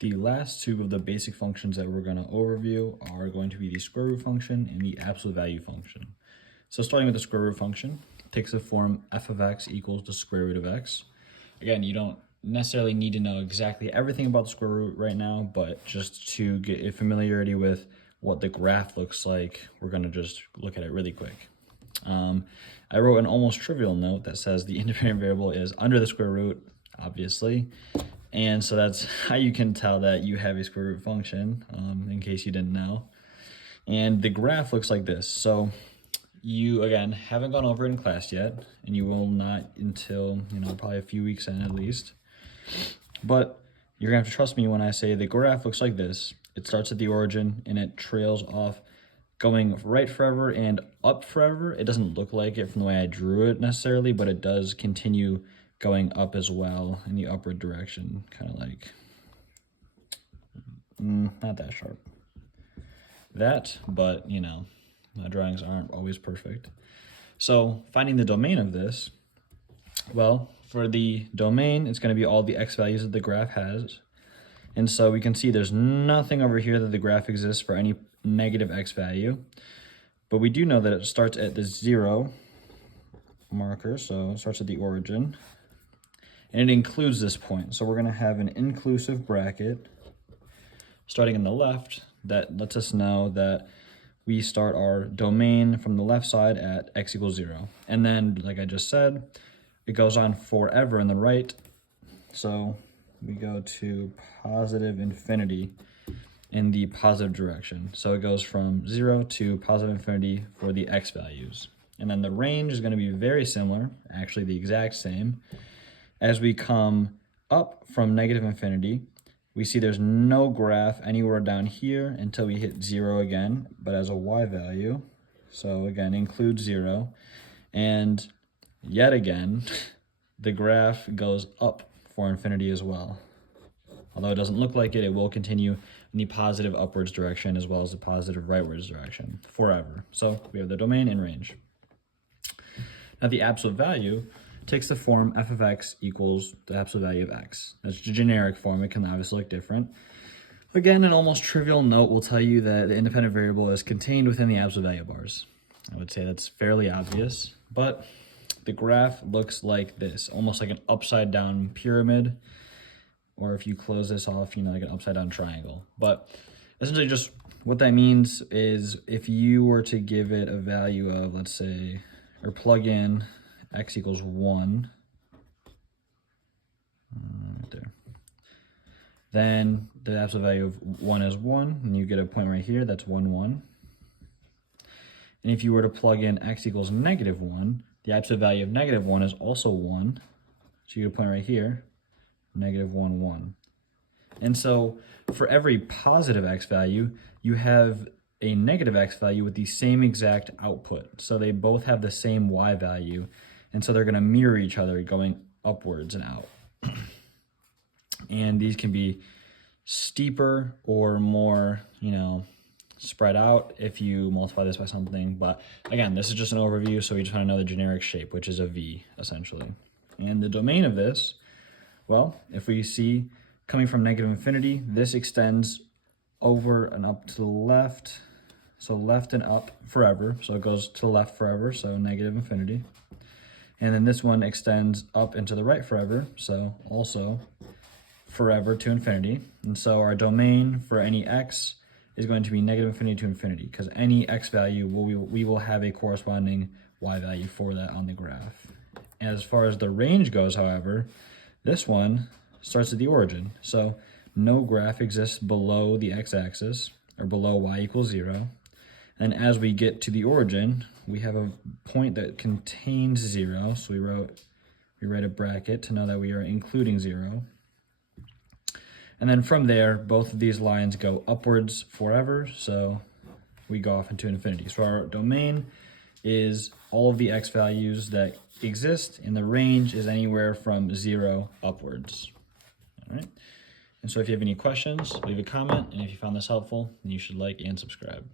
The last two of the basic functions that we're going to overview are going to be the square root function and the absolute value function. So starting with the square root function, it takes the form f of x equals the square root of x. Again, you don't necessarily need to know exactly everything about the square root right now, but just to get a familiarity with what the graph looks like, we're going to just look at it really quick. I wrote an almost trivial note that says the independent variable is under the square root, obviously. And so that's how you can tell that you have a square root function, in case you didn't know. And the graph looks like this. So you, again, haven't gone over it in class yet, and you will not until, probably a few weeks in at least. But you're going to have to trust me when I say the graph looks like this. It starts at the origin, and it trails off going right forever and up forever. It doesn't look like it from the way I drew it necessarily, but it does continue going up as well in the upward direction, kind of like, not that sharp. That, but my drawings aren't always perfect. So finding the domain of this, well, for the domain, it's going to be all the x values that the graph has. And so we can see there's nothing over here that the graph exists for any negative x value. But we do know that it starts at the 0 marker, so it starts at the origin. And it includes this point. So we're going to have an inclusive bracket starting in the left that lets us know that we start our domain from the left side at x equals 0. And then, like I just said, it goes on forever in the right. So we go to positive infinity in the positive direction. So it goes from 0 to positive infinity for the x values. And then the range is going to be very similar, actually the exact same. As we come up from negative infinity, we see there's no graph anywhere down here until we hit 0 again, but as a y value. So again, include 0. And yet again, the graph goes up for infinity as well. Although it doesn't look like it, it will continue in the positive upwards direction as well as the positive rightwards direction forever. So we have the domain and range. Now the absolute value takes the form f of x equals the absolute value of x. That's the generic form. It can obviously look different. Again, an almost trivial note will tell you that the independent variable is contained within the absolute value bars. I would say that's fairly obvious, but the graph looks like this, almost like an upside down pyramid, or if you close this off, like an upside down triangle. But essentially just what that means is if you were to give it a value of, let's say, or plug in x equals 1, right there, then the absolute value of 1 is 1, and you get a point right here, that's 1, 1. And if you were to plug in x equals negative 1, the absolute value of negative 1 is also 1, so you get a point right here, negative 1, 1. And so for every positive x value, you have a negative x value with the same exact output. So they both have the same y value, and so they're going to mirror each other going upwards and out. And these can be steeper or more, spread out if you multiply this by something. But again, this is just an overview, so we just want to know the generic shape, which is a V, essentially. And the domain of this, well, if we see coming from negative infinity, this extends over and up to the left. So left and up forever. So it goes to the left forever, so negative infinity. And then this one extends up and to the right forever, so also forever to infinity. And so our domain for any x is going to be negative infinity to infinity, because any x value, we will have a corresponding y value for that on the graph. As far as the range goes, however, this one starts at the origin. So no graph exists below the x-axis, or below y equals 0. And as we get to the origin, we have a point that contains 0. So we write a bracket to know that we are including 0. And then from there, both of these lines go upwards forever. So we go off into infinity. So our domain is all of the x values that exist, and the range is anywhere from 0 upwards. All right. And so if you have any questions, leave a comment. And if you found this helpful, then you should like and subscribe.